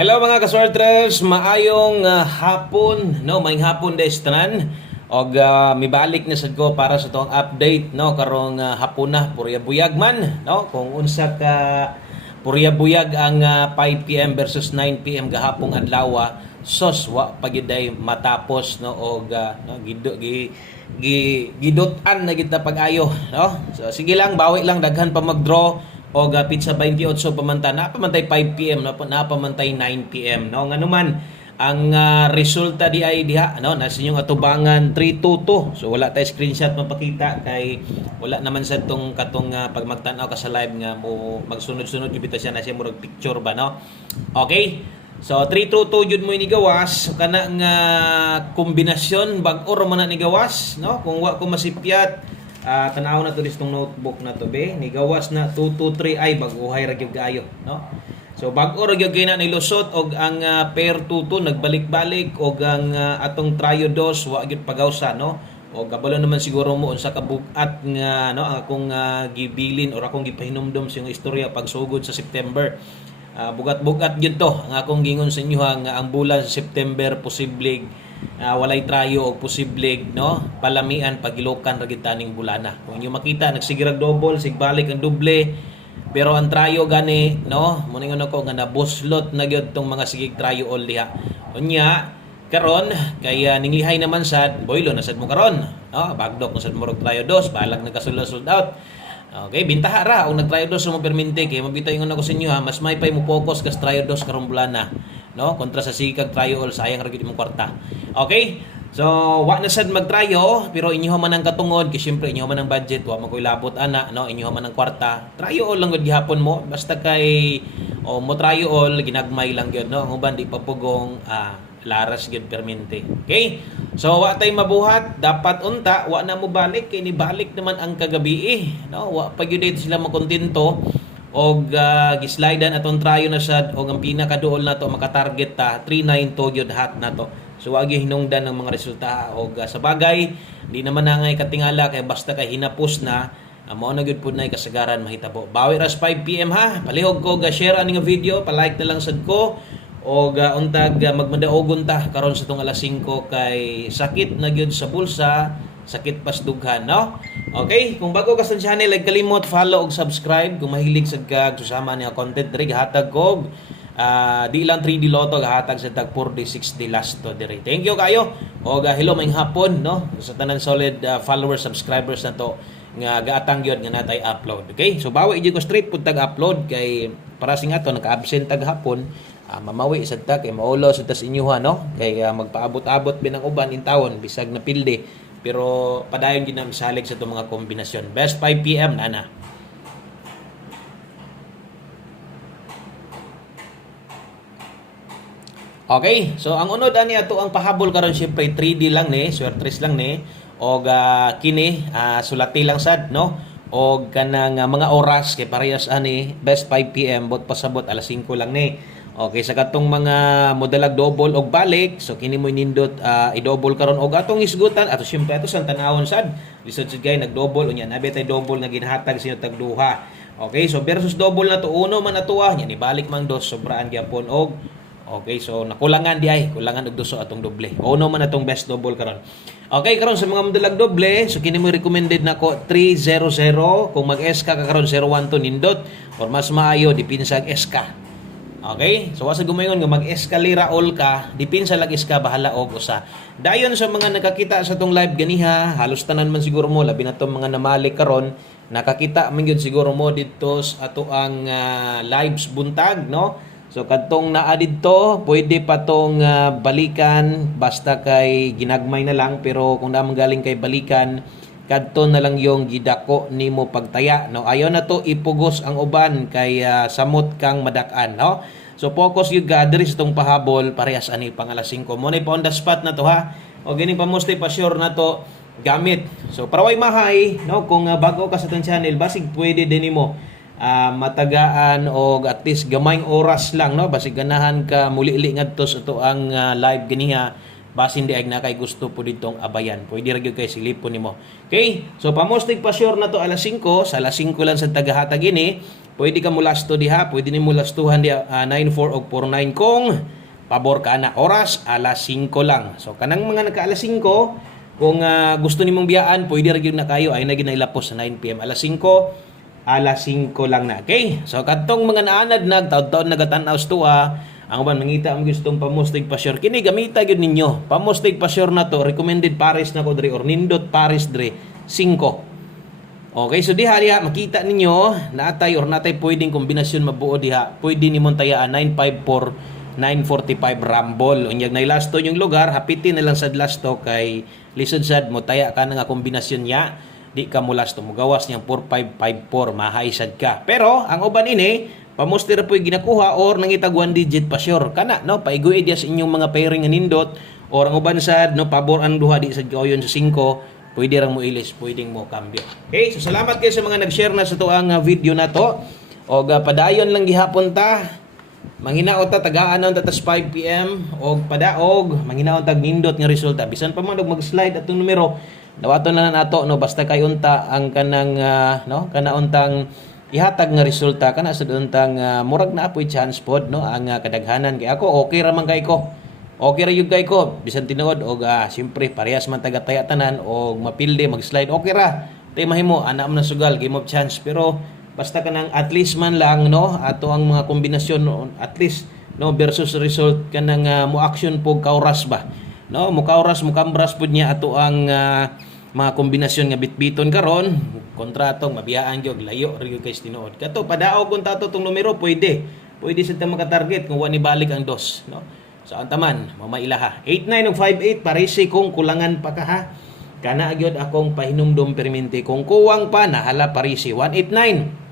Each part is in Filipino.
Hello mga kaswartres, maayong hapon, no, maayong hapon des tanan. Og mibalik na sad ko para sa tong update, no, karong hapon na purya buyag man, no, kung unsa ka purya buyag ang 5 PM versus 9 PM gahapong adlaw, sos wa pagiday matapos, no, og no, gidutan na kita pag-ayo, no. So sige lang, bawi lang, daghan pa mag-draw o pizza 28 pamantay na pamantay 5 PM na pamantay 9 PM, no, nganuman ang resulta di ay diha, no, nasa inyong atubangan 322. So wala tay screenshot mapakita kay wala naman sa tong katong pag magtan-aw ka sa live nga mo magsunod-sunod yung siya na siya murag picture ba, no. Okay, so 322 jud mo ni gawas kana nga kombinasyon bag-o man na ni gawas, no, kung wa ko masipyat. Tanaw na to distong notebook na to be ni gawas na 223 ay baguhay ra gyud kaayo, no. So bag-o ra gyud kay na nilusot og ang pair 22 nagbalik-balik og ang atong trio dos wa gyud pagawsa, no. Og kabalo naman siguro mo unsa ka bugat nga, no, ang akong gibilin or akong gipahinumdom sa istorya pagsugod sa September. Bugat-bugat gyud to ang akong gingon sa inyo nga ang bulan sa September posible walay trayo o posible, no, palamian pagilokan ra gid taning bulana. Kung inyo makita nagsigirag double sigbalik ang doble pero ang trayo gani, no, moningon ako nga nabuslot na gyud tong mga sigig trayo all diha. Unya karon kaya ninglihay naman sad boylo na sad mo karon, no, bagdok na sad mo rog trayo dos balag nagkasold out. Okay, bintaha ra og nagtrayo dos mo permente kay mabitaw ingon ako sa inyo mas may pay mo focus kas trayo dos karong bulana, no, kontra sa sikag trayo all sayang ra gyud imong kwarta. Okay? So, wa na sad magtrayo pero inyo man ang katungod kay syempre inyo man ang budget, wa man koy labot ana, no, inyo man ang kwarta. Trayo all lang gud gihapon mo basta kay mo trayo all ginagmay lang gyud, no, ang uban di papugong laras gyud permente. Okay? So wa tay mabuhat, dapat unta wa na mo balik kay ni balik naman ang kagabi, no, wa pa gyud sila makontento og gislidean atong trayo na sad og ang pinakaduol na to makatarget ta 392 gyud hat na to. So wag hinungdan ng mga resulta og sa bagay di naman na ngay katingala kay basta kay hinapos na mao na gyud pud nay kasagaran mahitabo. Bawi ras 5 PM ha. Palihog ko share ani nga video, pa-like na lang sad ko og untag magmadaogon ta karon sa tong alas 5 kay sakit na gyud sa bulsa, sakit pas dughan, no. Okay, kung bago ka sa channel, like kalimot follow og subscribe kung mahilig sad ka susama ni content diri hatag ko di lang 3D Lotto gahatag sa tag 4D 6D last to dire. Thank you kayo og hello may hapon, no, sa tanan solid followers subscribers na to nga gaatang gyud nga natay upload. Okay, so bawi gyud ko straight pud tag upload kay para sing ato naka-absent tag hapon, mamawi sad ta kay maulo sa tas inyuha, no, kay magpaabot-abot binang uban in taon bisag na pilde pero padayon gyud na misalig sa itong mga kombinasyon. Best 5 PM nana. Okay, so ang unod ani ato ang pahabol karon syempre 3D lang ni, swertres lang ni og kini sulati lang sad, no, og kanang mga oras kay parehas ani best 5 PM bot pasabot alas 5 lang ni. Okay, sa katong mga modalag double og balik, so kini mo nindot i-double karon og atong isgutan ato syempre ato sang tanawon sad lisod sad kay nag-double unya nabi tay double nga ginhatag sa inyo tag duha. Okay, so versus double na to uno man atuwa nya ni balik mang dos sobraan gyapon og okay, so nakulangan di ay kulangan og duso atong doble. Uno man atong best double karon. Okay, karon sa mga modalag doble, so kini mo recommended nako 300 kung mag-SK ka karon 012 nindot or mas maayo dipinsag SK. Okay? So wasa gumayon nga mag-eskalera all ka, dipinsa lag iska bahala og usa. Dayon sa mga nakakita sa tong live ganiha, halos tanan man siguro mo labi na tong mga namali karon, nakakita man gyud siguro mo dito sa ato ang lives buntag, no? So kadtong naa didto, pwede pa tong balikan basta kay ginagmay na lang pero kung naman galing kay balikan kadto na lang yung gidako nimo pagtaya, no. Ayon na to ipugos ang uban kay samot kang madak-an, no. So focus yung diri sa tong pahabol parehas ani pang alas 5 mo na pa on the spot na to ha. O gini pa mostly pa sure na to gamit. So para way mahay, no, kung bago ka sa tong channel basig pwede din nimo matagaan og at least gamayng oras lang, no, basig ganahan ka muli-li ngadto sa to ang live ganiha basin di ay na kay gusto po ditong abayan. Pwede ra gyud kay silipon nimo. Okay? So pamostig pa sure na to alas 5, sa alas 5 lang sa tagahatag ini. Pwede ka mulasto diha, pwede nimo lastuhan diha 94 og 49 kung pabor ka na. Oras alas 5 lang. So kanang mga naka alas 5 kung gusto nimong biyaan, pwede ra gyud na kayo ay na ginailapos sa 9 PM. Alas 5 lang na. Okay? So kadtong mga naanad taon-taon nagatan-aw ang uban mangita ang gustong pamustig pa sure kini gamita gyud ninyo. Pamustig pa sure na to recommended pares na ko dre or nindot pares dre 5. Okay, so diha makita ninyo natay pwedeng kombinasyon mabuo diha. Pwede nimong tayaan 954 945 Rumble. Unyag na lasto yung lugar, hapitin na lang sad lasto kay lisod sad mo taya ka nga kombinasyon niya. Di ka mo lasto mo gawas niyang 4554 mahay sad ka. Pero ang uban ini pamusti ra po'y ginakuha or nangitag 1 digit pa sure kana no paiguid dia sa inyong mga pairing nga nindot or ang uban sad no pabor ang duha di sad kaoyon sa 5 pwede ra mo ilis pwedeng mo kambyo. Okay, so salamat kayo sa mga nag-share na sa tuang video na to. Og padayon lang gihapon ta. Manghinaot ta tagaan ta tas 5 PM og padaog manghinaot tag nindot nga resulta bisan pa man mag-slide atong numero dawaton na nato no basta kay unta ang kanang no kana untang ihatag nga resulta kana sa untang murag na apoy chance pod no ang kadaghanan kay ako okay ra man kay ko. Okay ra yun kay ko bisan tinuod og siyempre parehas man tagataya tanan og mapilde mag-slide okay ra. Tay mahimo ana man sugal game of chance pero basta kanang at least man lang no ato ang mga kombinasyon at least no versus result kanang mo action pog kauras ba no mo kauras mo kambras pud niya ato ang mga kombinasyon nga bitbiton karon kontratong mabiyaan gyud layo ra gyud kay tinuod kato padaog kun tato tong numero pwede sa ta maka-target kung wa ni balik ang dos no so antaman mamaila ha 89 ug 58 parisi kung kulangan pa ka ha kana gyud akong pahinumdom permente kung kuwang pa nahala parisi 189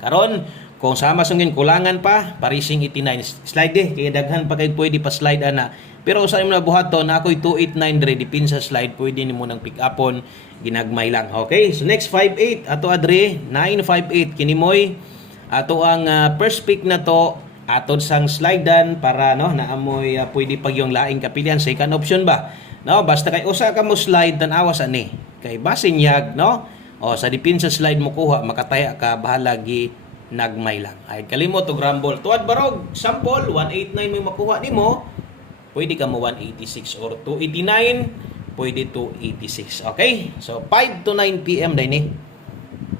karon kung sama sungin kulangan pa parising 89 slide kay daghan pa kay pwede pa slide ana pero usa mo na buhaton na ako'y 289 dre dipin sa slide pwede nimo nang pick upon ginagmay lang. Okay, so next 58 ato adre 958 kini moy ato ang first pick na to aton sang slidean para no naamoy pwede pag yung laing kapilian second option ba no basta kay usa ka mo slide tan-awa sa ni kay basin yag no o sa dipin sa slide mo kuha makataya ka bahala gi nagmay lang ay kalimot og rumble tuad barog sample 189 may makuha nimo pwede ka mo 186 or 289 pwede 286 okay so 5 to 9 PM din ni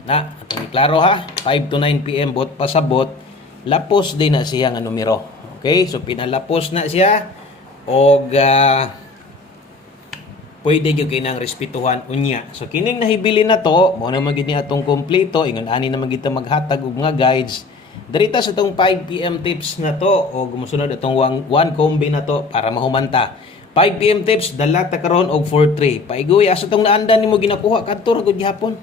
na atong klaro ha 5 to 9 PM bot pasabot lapos din na siya nga numero okay so pinalapos na siya og pwede gyud kay nang respetuhan unya so kining nahibili na to mo na magid ni atong kompleto ingon ani na magid ta maghatag og mga guides dirita sa itong 5 PM tips na to o gumusunod itong one combi na to para mahumanta 5 PM tips dala ta karon og 4-3 paiguy asa itong naandan nimo ginakuha kadto ra gud gihapon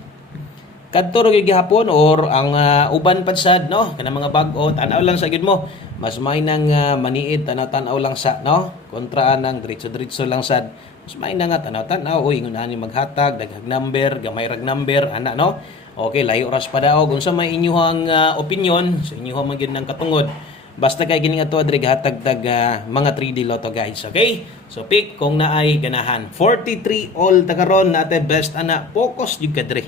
or ang uban padsad no kana mga bag-o tan-aw lang sa gid mo mas may nang maniid tan-aw lang sa no kontra nang diretso lang sad mas may na nga tan-aw oy ingon ani maghatag daghang number gamay rag number ana no okay layo ras pa daog unsa may inyong opinion sa inyong man gyud nang katungod basta kay kining ato adre hatag tag mga 3D Lotto guys okay so pick kung naay ganahan 43 all ta karon natin best ana focus jud ka dre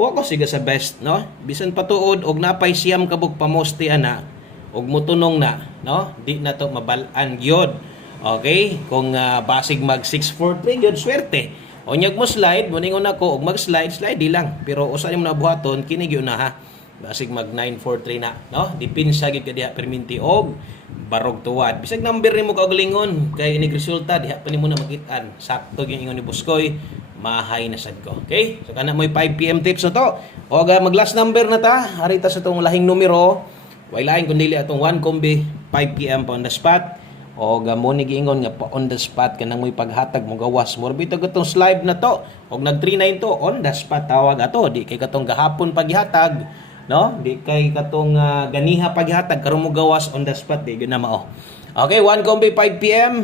focus siga sa best no bisan patuod og napay siyam kabog pamoste ana og mutunong na no di na to mabal-an gyud okay kung basig mag 643 gyud swerte onyag mo slide mo ningon ako og mag slide di lang pero usa mo na buhaton kini gyud na ha basig mag 943 na no dipinsa gid ka diha perminti og barog tuwad bisag number nimo kaugalingon kay inig resulta diha pa nimo na makit-an sakto gyud ingon ni Buskoy mahay na sad ko okay so kana moy 5 PM tips na to og mag last number na ta harita sa tong lahing numero way lain kun dili atong 1 combi 5 PM pa on the spot o mo ni giingon nga on the spot kanang moy paghatag mo gawas mo bitaw katong slide na to og nag 39 to on the spot tawag ato di kay katong gahapon paghatag no di kay katong ganiha paghatag karon mo gawas on the spot di gyud na mao okay 1 combi 5 PM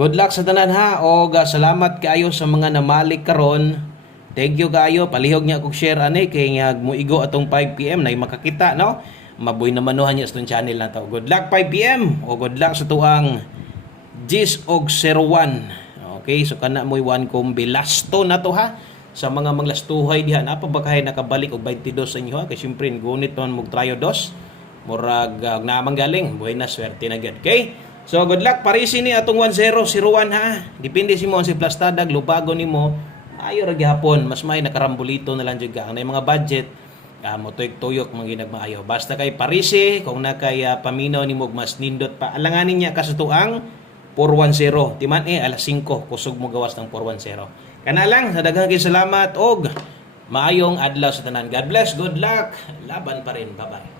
good luck sa tanan ha og salamat kaayo sa mga namalik karon thank you kaayo palihog niya kog share ani kay nga muigo atong 5 PM nay makakita no mabuy na manuhan niya sa itong channel na to. Good luck 5 PM o good luck sa tuang Gis og 01. Okay, so kana mo'y one kombi. Lasto na to ha. Sa mga manglastuhay diha, napa ba kayo nakabalik og 22 sa inyo ha? Kay syempre gunit man mog trayo dos. Murag namang galing. Buena swerte na gid. Okay? So good luck. Parisi ni atong 10 si Ruan ha. Depende si mo si plastadag lubago nimo. Ayo ra gihapon. Mas may nakarambulito na lang jud ka. Ang mga budget mo tuyok mga ginagmaayo. Basta kay Parisi kung na kay paminaw nimo mas nindot pa. Alanganin niya kasutuang 410. Timan alas 5 kusog mo gawas ng 410. Kana lang, sa daghang salamat og maayong adlaw sa tanan. God bless, good luck. Laban pa rin. Bye-bye.